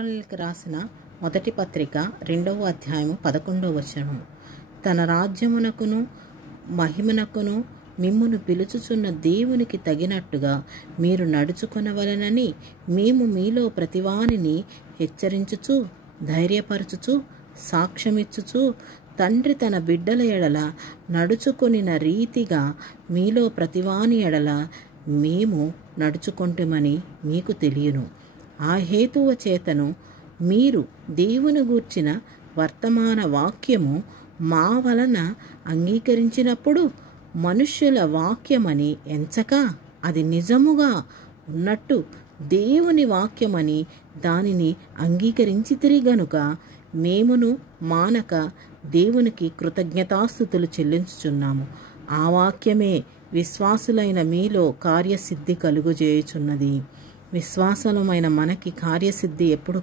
కొరింథీయులకు రాసిన మొదటి పత్రిక 2వ అధ్యాయము 11వ వచనము. తన రాజ్యమునకును మహిమనకును మిమ్మును పిలుచుచున్న దేవునికి తగినట్టుగా మీరు నడుచుకొనవలెనని మేము మీలో ప్రతివానిని హెచ్చరించుచు ధైర్యపరచుచు సాక్ష్యమిచ్చుచు తండ్రి తన బిడ్డల ఎడల నడుచుకొనిన రీతిగా మీలో ప్రతివాని ఎడల మేము నడుచుకొంటుమని మీకు తెలియను. ఆ హేతువ చేతను మీరు దేవుని గూర్చిన వర్తమాన వాక్యము మా వలన అంగీకరించినప్పుడు మనుష్యుల వాక్యమని ఎంచక అది నిజముగా ఉన్నట్టు దేవుని వాక్యమని దానిని అంగీకరించితిరి గనుక మేమును మానక దేవునికి కృతజ్ఞతాస్తుతులు చెల్లించుచున్నాము. ఆ వాక్యమే విశ్వాసులైన మీలో కార్యసిద్ధి కలుగుజేయుచున్నది. విశ్వాసమైన మనకి కార్యసిద్ధి ఎప్పుడు